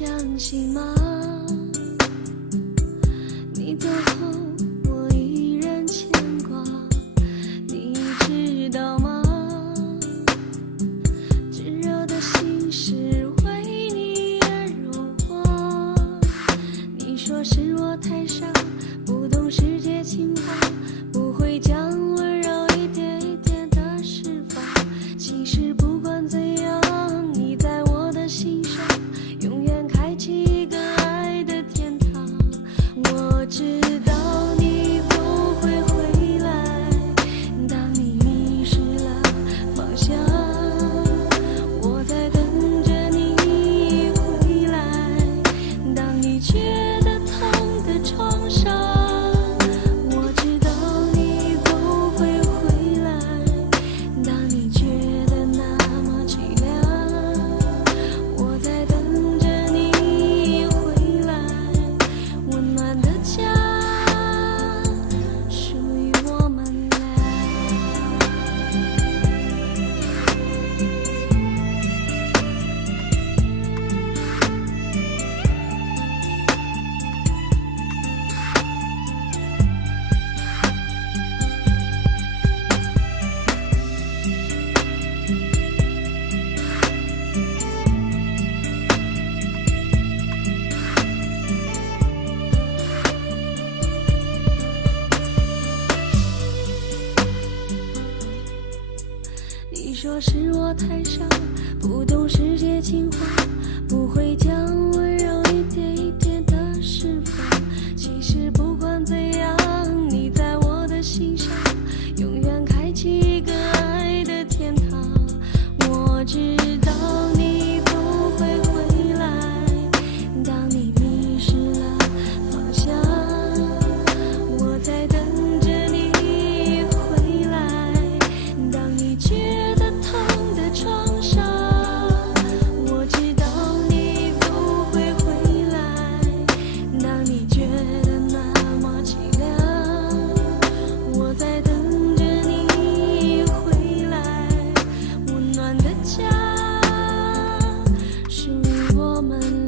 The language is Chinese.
相信吗？你走后我依然牵挂，你知道吗？炙热的心事为你而融化。你说是我太傻，不懂世界情话，不会将温柔一点一点的释放。其实不管怎样，你在我的心上永远开启一个爱的天堂。我知道你总会回来，当你迷失了方向，我在等着你回来。当你觉得痛的创伤，我知道你总会回来。当你觉得那么凄凉，我在等着你回来。温暖的家属于我们俩。你说是我太傻，不懂世界情话，不会将温柔一点一点的释放。其实不管怎样，你在我的心上永远开启一个爱的天堂。我知道你总会回来，当你迷失了方向，我在等着你回来。当你觉得痛的创伤，我知道你总会回来。当你觉得那么凄凉，我在等着你回来。温暖的家属于我们。